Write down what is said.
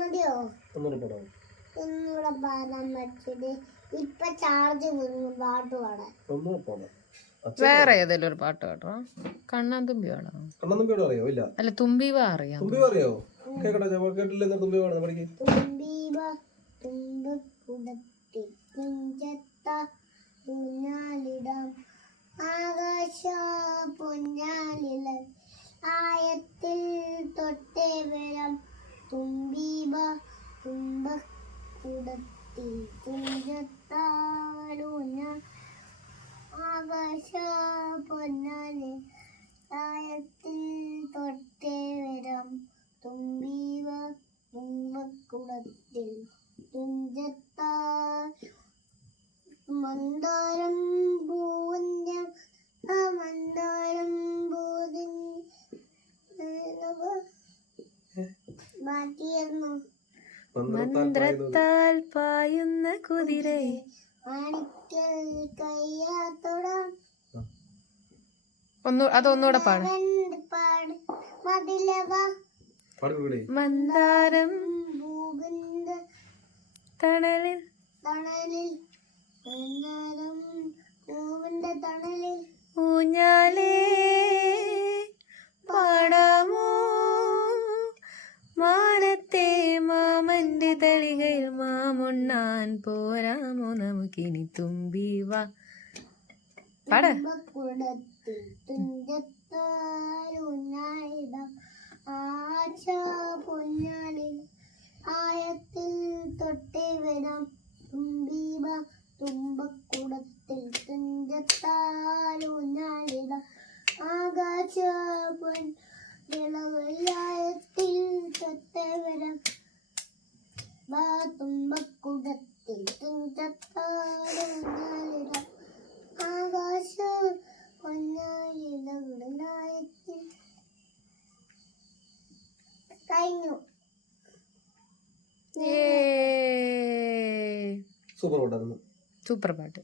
മതിയോ? ഒന്നുകൂടെ പാടാം. ഒന്നുകൂടെ പാടാൻ പറ്റിയത് ഇപ്പൊ ചാർജ് പാട്ട് പാടാൻ. ഒന്നുകൂടെ പാടാം. വേറെ ഏതെങ്കിലും ഒരു പാട്ട് കേട്ടോ. കണ്ണാൻ തുമ്പി പാടാം. കണ്ണൻ തുമ്പിയോട് അറിയോ? ഇല്ല. അല്ല തുമ്പി വാ അറിയാം. തുമ്പി അറിയോ? കേക്കട്ടെ, കേട്ടില്ല. തുമ്പി പാടുന്ന പഠിക്ക്. തുമ്പീവ തുമ്പക്കുടത്തിൽ കുഞ്ചത്ത ഊഞ്ഞാലിടാം ആകാശ പൊന്നാലില ആയത്തിൽ തൊട്ടേ വരാം. തുമ്പീവ തുമ്പക്കുടത്തിൽ കുഞ്ചത്താലൂഞ്ഞാൽ ആകാശ പൊന്നാലിൽ ആയത്തിൽ തൊട്ടേ വരാം. തുമ്പീവ തുമ്പക്കുടത്തിൽ തുഞ്ചത്താൽ മന്ദാരം പൂവഞ്ഞ മന്ദാരം മാറ്റിയിരുന്നു. മന്ത്രത്താൽ പായുന്ന കുതിരേ മാണിക്കൽ കയ്യാത്തോടാം അതൊന്നുകൂടെ പാട്. മതിലവ മന്ദാരം ഭൂഗന്ധ തണലിൽ തണലിൽ മന്ദാരം പൂവിന്റെ തണലിൽ ഊഞ്ഞാലേ പാടാമോ മാനത്തെ മാമന്റെ തളികയിൽ മാമുണ്ണാൻ പോരാമോ നമുക്കിനി തുമ്പി വാ പാട. കുടത്തിൽ തുഞ്ചത്താലൂഞ്ഞാലിടാം ആശ പൊന്നാലിൽ ആയത്തിൽ തൊട്ടേ വരാം. തുമ്പീവ തുമ്പക്കുടത്തിൽ തുഞ്ചത്താലൂഞ്ഞാലിടാം ആകാശ പൊൻവിളയായത്തിൽ തൊട്ടേ വരാം. തുമ്പക്കുടത്തിൽ തുഞ്ചത്താലൂഞ്ഞാലിടാം ആകാശ പൊന്നാലിടയായത്തിൽ. കഴിഞ്ഞു. സൂപ്പർ പാട്ടായിരുന്നു. പാട്ട്.